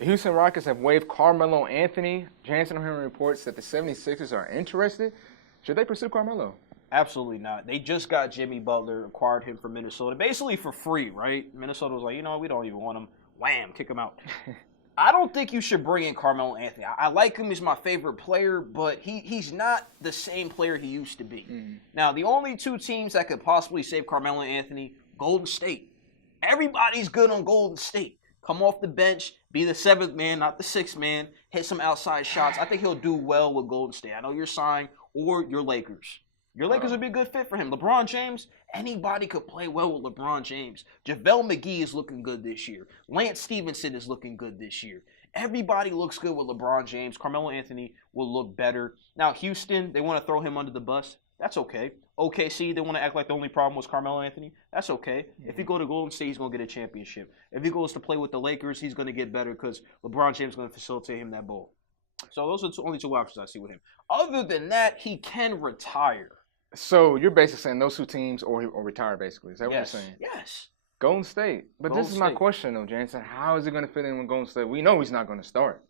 The Houston Rockets have waived Carmelo Anthony. Jansen on him reports that the 76ers are interested. Should they pursue Carmelo? Absolutely not. They just got Jimmy Butler, acquired him from Minnesota, basically for free, right? Minnesota was like, you know, we don't even want him. Wham, kick him out. I don't think you should bring in Carmelo Anthony. I like him. He's my favorite player, but he's not the same player he used to be. Now, the only two teams that could possibly save Carmelo Anthony, Golden State. Everybody's good on Golden State. Come off the bench, be the seventh man, not the sixth man, hit some outside shots. I think he'll do well with Golden State. I know you're signed, or your Lakers. Your Lakers would be a good fit for him. LeBron James, anybody could play well with LeBron James. JaVale McGee is looking good this year. Lance Stevenson is looking good this year. Everybody looks good with LeBron James. Carmelo Anthony will look better. Now, Houston, they want to throw him under the bus. That's okay. OKC, they want to act like the only problem was Carmelo Anthony. That's okay. If he go to Golden State, he's going to get a championship. If he goes to play with the Lakers, he's going to get better because LeBron James is going to facilitate him that ball. So those are the only two options I see with him. Other than that, he can retire. So you're basically saying those two teams or retire, basically. Is that what you're saying? Yes. Golden State. But this is my question, though, Jansen. How is he going to fit in with Golden State? We know he's not going to start.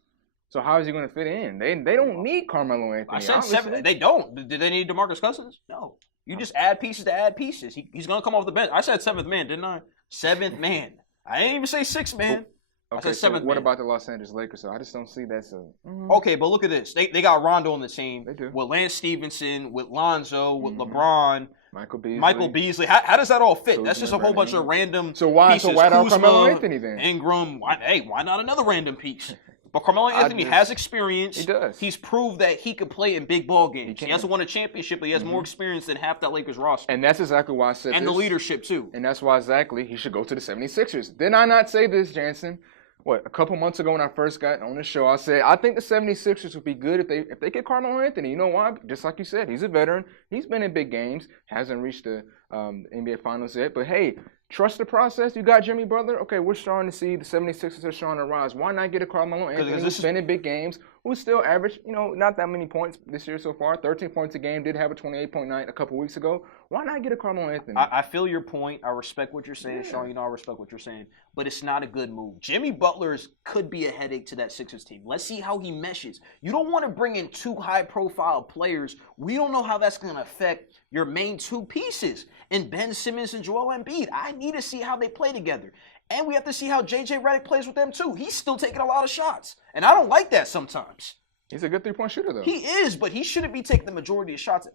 So how is he going to fit in? They don't need Carmelo Anthony. I said seven. They don't. Did they need DeMarcus Cousins? No. You just add pieces to add pieces. He's going to come off the bench. I said seventh man, didn't I? Seventh man. I didn't even say sixth man. Okay, so what about the Los Angeles Lakers? So I just don't see that. So okay, but look at this. They got Rondo on the team. They do. With Lance Stevenson, with Lonzo, with LeBron, Michael Beasley. How does that all fit? That's just a whole bunch of random. So why pieces. not Carmelo Anthony then? Ingram. Why not another random piece? But Carmelo Anthony has experience. He does. He's proved that he could play in big ball games. He hasn't won a championship, but he has more experience than half that Lakers roster. And that's exactly why I said and this. The leadership, too. And that's why exactly he should go to the 76ers. Did I not say this, Jansen? A couple months ago when I first got on the show, I said, I think the 76ers would be good if they get Carmelo Anthony. You know why? Just like you said, he's a veteran. He's been in big games. Hasn't reached the NBA Finals yet. But, hey, trust the process. You got Jimmy Butler. Okay, we're starting to see the 76ers are starting to rise. Why not get a Carmelo Anthony who's been in big games, who's still average, not that many points this year so far. 13 points a game. Did have a 28-point night a couple weeks ago. Why not get a Carmelo Anthony? I feel your point. I respect what you're saying, Sean. I respect what you're saying. But it's not a good move. Jimmy Butler could be a headache to that Sixers team. Let's see how he meshes. You don't want to bring in two high-profile players. We don't know how that's going to affect your main two pieces in Ben Simmons and Joel Embiid. I need to see how they play together. And we have to see how J.J. Redick plays with them, too. He's still taking a lot of shots. And I don't like that sometimes. He's a good three-point shooter, though. He is, but he shouldn't be taking the majority of shots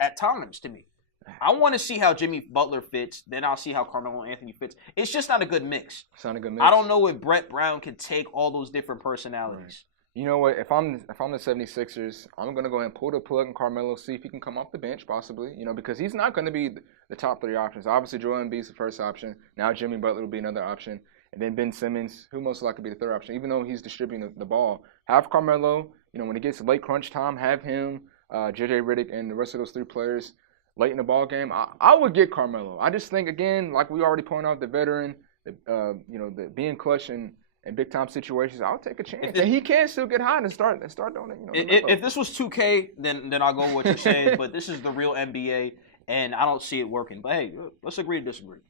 at times, to me. I want to see how Jimmy Butler fits. Then I'll see how Carmelo Anthony fits. It's just not a good mix. It's not a good mix. I don't know if Brett Brown can take all those different personalities. Right. You know what? If I'm the 76ers, I'm going to go ahead and pull the plug on Carmelo, see if he can come off the bench possibly, because he's not going to be the top three options. Obviously, Joel Embiid's the first option. Now Jimmy Butler will be another option. And then Ben Simmons, who most likely be the third option, even though he's distributing the ball. Have Carmelo, when it gets late crunch time, have him, J.J. Redick, and the rest of those three players late in the ball game. I would get Carmelo. I just think, again, like we already pointed out, the veteran, the being clutch in big time situations, I'll take a chance. And he can still get hot and start doing it. If this was 2K, then I'll go with what you're saying. But this is the real NBA, and I don't see it working. But hey, let's agree to disagree.